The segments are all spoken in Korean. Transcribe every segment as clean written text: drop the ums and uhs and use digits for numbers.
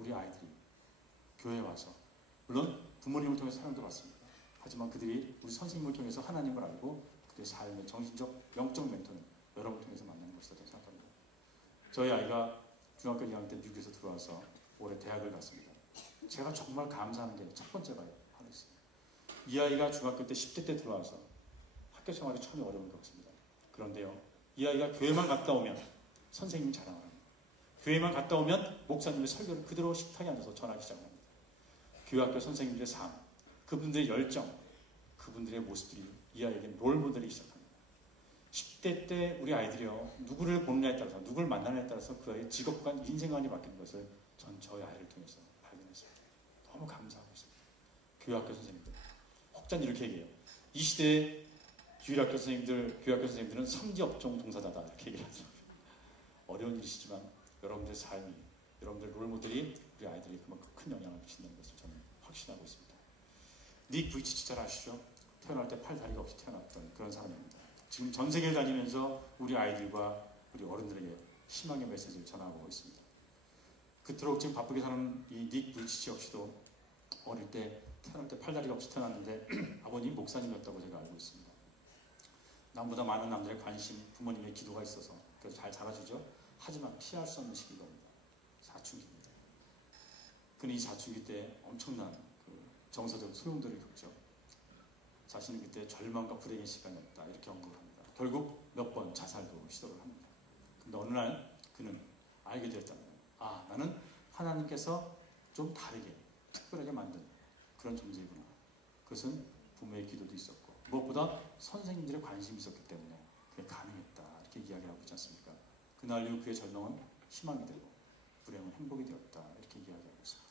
우리 아이들이 교회에 와서, 물론 부모님을 통해서 사랑도 받습니다. 하지만 그들이 우리 선생님을 통해서 하나님을 알고 그들의 삶의 정신적, 영적 멘토는 여러분을 통해서 만나는 것이라고 생각합니다. 저희 아이가 중학교 2학년 때 미국에서 들어와서 올해 대학을 갔습니다. 제가 정말 감사한 게 첫 번째가 하나 있습니다. 이 아이가 중학교 때 10대 때 들어와서 학교 생활이 처음에 어려움을 겪습니다. 그런데요, 이 아이가 교회만 갔다 오면 선생님 자랑을 합니다. 교회만 갔다 오면 목사님의 설교를 그대로 식탁에 앉아서 전하기 시작합니다. 교회학교 선생님들의 삶, 그분들의 열정, 그분들의 모습들이 이 아이에게 롤모델이기 시작합니다. 10대 때 우리 아이들이요, 누구를 보느냐에 따라서, 누구를 만나느냐에 따라서 그 아이의 직업관, 인생관이 바뀌는 것을 전 저희 아이를 통해서 발견했습니다. 너무 감사하고 있습니다. 교회학교 선생님들, 혹자는 이렇게 얘기해요. 이 시대의 주일학교 선생님들, 교회학교 선생님들은 3기 업종 동사자다, 이렇게 얘기를 하죠. 어려운 일이시지만 여러분들의 삶이, 여러분들의 롤모델이 우리 아이들이 그만큼 큰 영향을 미친다는 것을 저는 확신하고 있습니다. 닉 부이치치 잘 아시죠? 태어날 때 팔, 다리가 없이 태어났던 그런 사람입니다. 지금 전 세계를 다니면서 우리 아이들과 우리 어른들에게 희망의 메시지를 전하고 있습니다. 그토록 지금 바쁘게 사는 이 닉 부이치치 역시도 어릴 때 태어날 때 팔, 다리가 없이 태어났는데 아버님 목사님이었다고 제가 알고 있습니다. 남보다 많은 남들의 관심, 부모님의 기도가 있어서 그래서 잘 자라주죠. 하지만 피할 수 없는 시기가 옵니다. 사춘기입니다. 그는 이 사춘기 때 엄청난 정서적 소용돌이를 겪죠. 자신은 그때 절망과 불행의 시간이었다, 이렇게 언급을 합니다. 결국 몇 번 자살도 시도를 합니다. 근데 어느 날 그는 알게 되었다는 거예요. 아, 나는 하나님께서 좀 다르게, 특별하게 만든 그런 존재이구나. 그것은 부모의 기도도 있었고 무엇보다 선생님들의 관심이 있었기 때문에 그게 가능했다, 이렇게 이야기하고 있지 않습니까? 그날 이후 그의 절망은 희망이 되고 불행은 행복이 되었다, 이렇게 이야기하고 있습니다.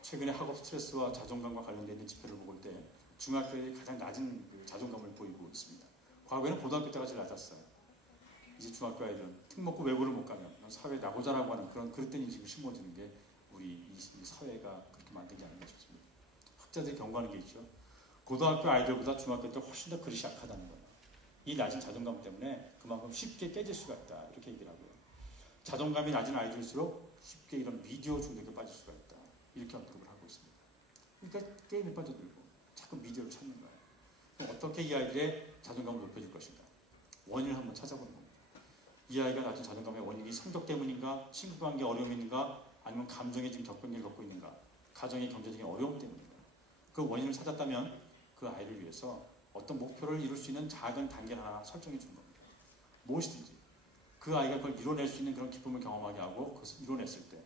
최근에 학업 스트레스와 자존감과 관련된 있는 지표를 볼 때 중학교에 가장 낮은 자존감을 보이고 있습니다. 과거에는 고등학교 때가 제일 낮았어요. 이제 중학교 아이들은 특목고 외고를 못 가면 사회에 나고자라고 하는 그런 그릇된 인식을 심어주는 게 우리 이 사회가 그렇게 만든 게 아닌가 싶습니다. 학자들이 경고하는 게 있죠. 고등학교 아이들보다 중학교 때 훨씬 더 그릇이 약하다는 거예요. 이 낮은 자존감 때문에 그만큼 쉽게 깨질 수가 있다, 이렇게 얘기를 하고요. 자존감이 낮은 아이들일수록 쉽게 이런 미디어 중독에 빠질 수가 있다, 이렇게 언급을 하고 있습니다. 그러니까 게임에 빠져들고 자꾸 미디어를 찾는 거예요. 그럼 어떻게 이 아이들의 자존감을 높여줄 것인가? 원인을 한번 찾아보는 겁니다. 이 아이가 낮은 자존감의 원인이 성적 때문인가, 친구관계 어려움인가, 아니면 감정의 지금 격변기를 겪고 있는가, 가정의 경제적인 어려움 때문인가? 그 원인을 찾았다면 그 아이를 위해서 어떤 목표를 이룰 수 있는 작은 단계를 하나 설정해 주는 겁니다. 무엇이든지 그 아이가 그걸 이뤄낼 수 있는 그런 기쁨을 경험하게 하고 그것을 이뤄냈을 때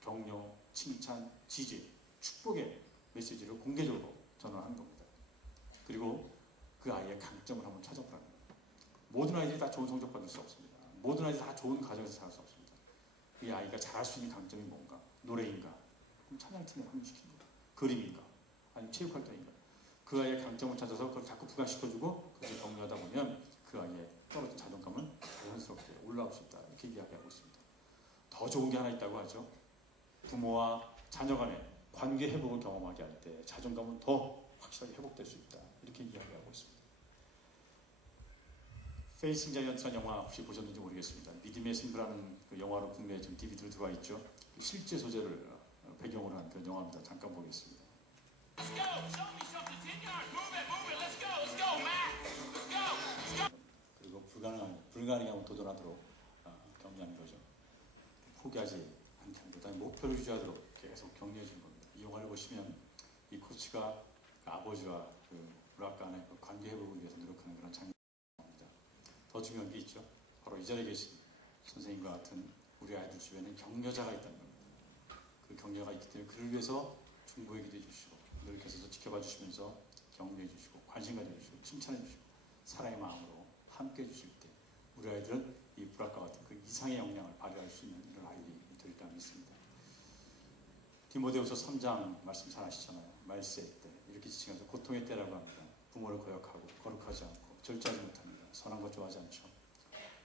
격려, 칭찬, 지지, 축복의 메시지를 공개적으로 전환하는 겁니다. 그리고 그 아이의 강점을 한번 찾아보라는 겁니다. 모든 아이들이 다 좋은 성적 받을 수 없습니다. 모든 아이들이 다 좋은 가정에서 자랄 수 없습니다. 이 아이가 잘할 수 있는 강점이 뭔가? 노래인가? 그럼 찬양팀에 합류시키는 거예요. 그림인가? 아니면 체육활동인가? 그 아이의 강점을 찾아서 그걸 자꾸 부각시켜주고 그것을 격려하다 보면 그 아이의 떨어진 자존감은 자연스럽게 올라올 수 있다, 이렇게 이야기하고 있습니다. 더 좋은 게 하나 있다고 하죠. 부모와 자녀 간의 관계 회복을 경험하게 할 때 자존감은 더 확실하게 회복될 수 있다, 이렇게 이야기하고 있습니다. 페이싱 자이언트라는 영화 혹시 보셨는지 모르겠습니다. 믿음의 승부라는 그 영화로 국내에 지금 DVD로 들어와 있죠. 실제 소재를 배경으로 한 그런 영화입니다. 잠깐 보겠습니다. 그리고 불가능하면 도전하도록 격려하는 거죠. 포기하지 않다는 것, 아니 목표를 유지하도록 계속 격려해 주는 겁니다. 이 영화를 보시면 이 코치가 그 아버지와 그 불악 간의 그 관계 회복을 위해서 노력하는 그런 장면이 나옵니다. 더 중요한 게 있죠. 바로 이 자리에 계신 선생님과 같은 우리 아이들 주변에 격려자가 있다는 겁니다. 그 격려가 있기 때문에 그를 위해서 중보의 기도해 주시고 늘 계속 지켜봐 주시면서 격려해 주시고 관심 가져주시고 칭찬해 주시고 사랑의 마음으로 함께 해주실 때 우리 아이들은 이 불악과 같은 그 이상의 역량을 발휘할 수 있는 이런 아이들이 되리라 믿습니다. 디모데후서 3장 말씀 잘 아시잖아요. 말세 때 이렇게 지칭하죠. 고통의 때라고 합니다. 부모를 거역하고 거룩하지 않고 절제하지 못합니다. 선한 것 좋아하지 않죠.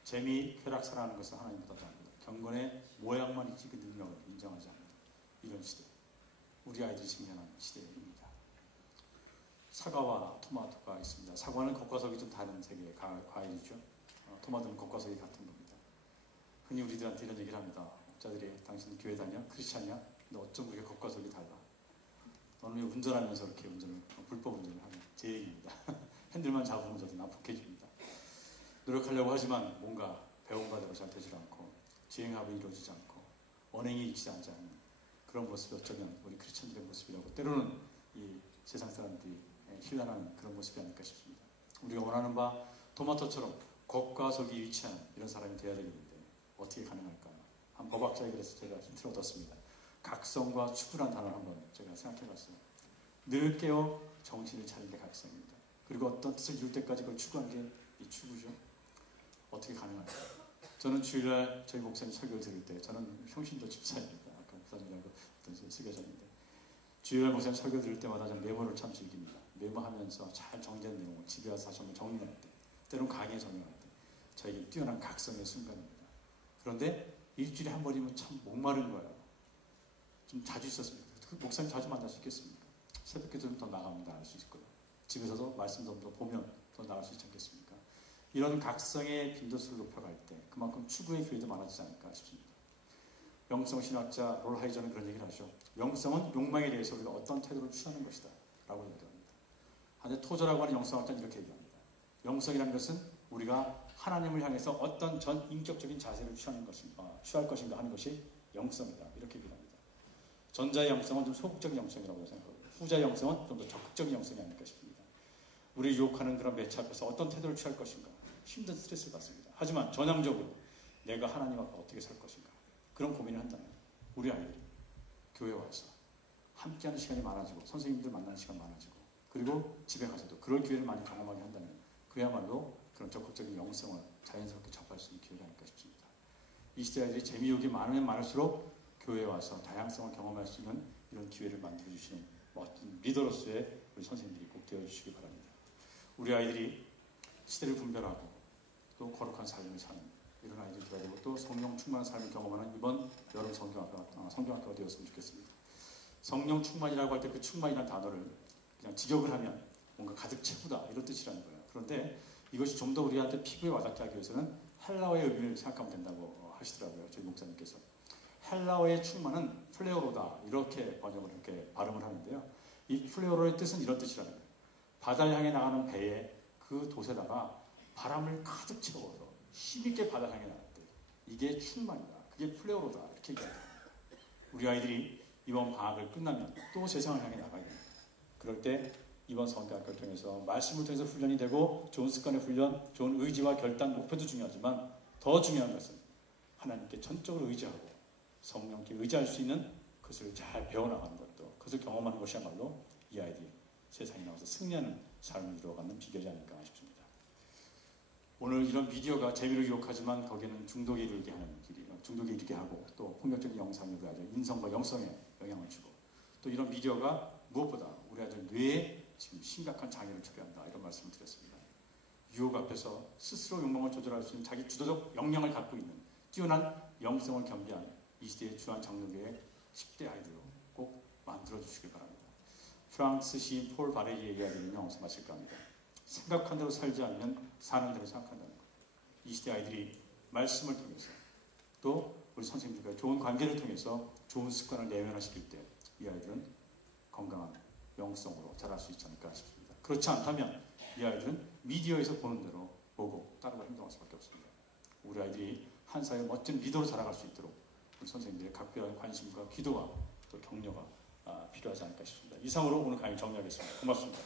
재미, 쾌락, 사랑하는 것은 하나님보다 더합니다. 경건의 모양만 있지 그 능력을 인정하지 않는다. 이런 시대, 우리 아이들이 직면하는 시대입니다. 사과와 토마토가 있습니다. 사과는 겉과속이 좀 다른 세계의 과일이죠. 토마토는 겉과속이 같은 겁니다. 흔히 우리들한테 이런 얘기를 합니다. 자들이 당신 교회 다녀? 크리스찬이야? 너 어쩜 그렇게 겉과 속이 달라? 너는 왜 운전하면서 이렇게 불법 운전을 하냐? 제 얘기입니다. 핸들만 잡으면 저도 난폭해집니다. 노력하려고 하지만 뭔가 배운 바대로 잘 되질 않고 지행합이 이루어지지 않고 언행이 익히지 않지 않는 그런 모습이 어쩌면 우리 크리스천들의 모습이라고 때로는 이 세상 사람들이 힐난하는 그런 모습이 아닐까 싶습니다. 우리가 원하는 바 토마토처럼 겉과 속이 일치한 이런 사람이 되어야 되는데 어떻게 가능할까? 한 법학자에게 그래서 제가 힌트를 얻었습니다. 각성과 추구란 단어를 한번 제가 생각해봤어요. 늘 깨어 정신을 차린 게 각성입니다. 그리고 어떤 뜻을 이룰 때까지 그걸 추구한 게 이 추구죠. 어떻게 가능할까? 저는 주일날 저희 목사님 설교를 들을 때 저는 평신도 집사입니다. 아까 목사님이라고 어떤 쓰겨졌는데 주일날 목사님 설교 들을 때마다 저는 메모를 참 즐깁니다. 메모하면서 잘 정리된 내용을 집에 와서 다시 한번 정리할 때 때로는 강의에 정리할 때 저에게 뛰어난 각성의 순간입니다. 그런데 일주일에 한 번이면 참 목마른 거예요. 좀 자주 있었습니다. 그 목사님 자주 만날 수 있겠습니까? 새벽기도 좀 더 나가면 나갈 수 있을 거예요. 집에서도 말씀 좀 더 보면 더 나갈 수 있지 않겠습니까? 이런 각성의 빈도수를 높여갈 때 그만큼 추구의 기회도 많아지지 않을까 싶습니다. 영성 신학자 롤 하이저는 그런 얘기를 하죠. 영성은 욕망에 대해서 우리가 어떤 태도를 취하는 것이다 라고 얘기합니다. 한데 토저라고 하는 영성학자는 이렇게 얘기합니다. 영성이라는 것은 우리가 하나님을 향해서 어떤 전 인격적인 자세를 취할 것인가 하는 것이 영성이다 이렇게 얘기합니다. 전자의 영성은 좀 소극적인 영성이라고 생각하고 후자의 영성은 좀 더 적극적인 영성이 아닐까 싶습니다. 우리 유혹하는 그런 매체 앞에서 어떤 태도를 취할 것인가 힘든 스트레스를 받습니다. 하지만 전향적으로 내가 하나님 앞에 어떻게 살 것인가 그런 고민을 한다면 우리 아이들이 교회에 와서 함께하는 시간이 많아지고 선생님들 만나는 시간 많아지고 그리고 집에 가서도 그럴 기회를 많이 경험하게 한다면 그야말로 그런 적극적인 영성을 자연스럽게 접할 수 있는 기회가 아닐까 싶습니다. 이 시대 아이들이 재미욕이 많으면 많을수록 교회에 와서 다양성을 경험할 수 있는 이런 기회를 만들어주시는 멋진 리더로서의 우리 선생님들이 꼭 되어주시기 바랍니다. 우리 아이들이 시대를 분별하고 또 거룩한 삶을 사는 이런 아이들이 되어야 되고 또 성령 충만한 삶을 경험하는 이번 여름 성경학교가 되었으면 좋겠습니다. 성령 충만이라고 할 때 그 충만이라는 단어를 그냥 직역을 하면 뭔가 가득 채우다 이런 뜻이라는 거예요. 그런데 이것이 좀 더 우리한테 피부에 와닿게 하기 위해서는 헬라어의 의미를 생각하면 된다고 하시더라고요. 저희 목사님께서. 헬라어의 충만은 플레오로다 이렇게 번역을 이렇게 발음을 하는데요. 이 플레오로의 뜻은 이런 뜻이라는 거예요. 바다를 향해 나가는 배에 그 돛에다가 바람을 가득 채워서 힘있게 바다를 향해 나갈 때 이게 충만이다. 그게 플레오로다 이렇게 얘기합니다. 우리 아이들이 이번 방학을 끝나면 또 세상을 향해 나가야 됩니다. 그럴 때 이번 성경학교를 통해서 말씀을 통해서 훈련이 되고 좋은 습관의 훈련, 좋은 의지와 결단, 목표도 중요하지만 더 중요한 것은 하나님께 전적으로 의지하고 성령께 의지할 수 있는 그것을 잘 배워나가는 것도 그것을 경험하는 것이야말로 이 아이들이 세상에 나와서 승리하는 삶을 이루어가는 비결이 아닐까 싶습니다. 오늘 이런 비디오가 재미를 유혹하지만 거기에는 중독에 이르게 하는 중독에 이르게 하고 또 폭력적인 영상이 우리 아이들 인성과 영성에 영향을 주고 또 이런 비디오가 무엇보다 우리 아이들 뇌에 지금 심각한 장애를 초래한다 이런 말씀을 드렸습니다. 유혹 앞에서 스스로 욕망을 조절할 수 있는 자기 주도적 역량을 갖고 있는 뛰어난 영성을 겸비한 이 시대의 주한 장로교의 10대 아이들로 꼭 만들어주시기 바랍니다. 프랑스 시인 폴 바레리의 이야기를 영어서 마칠까 합니다. 생각한 대로 살지 않으면 사는 대로 생각한다는 것. 이 시대 아이들이 말씀을 통해서 또 우리 선생님들과 좋은 관계를 통해서 좋은 습관을 내면화시킬 때 이 아이들은 건강한 영성으로 자랄 수 있지 않을까 싶습니다. 그렇지 않다면 이 아이들은 미디어에서 보는 대로 보고 따르고 행동할 수밖에 없습니다. 우리 아이들이 한 사회의 멋진 리더로 자라갈 수 있도록 우리 선생님들의 각별한 관심과 기도와 또 격려가 필요하지 않을까 싶습니다. 이상으로 오늘 강의 정리하겠습니다. 고맙습니다.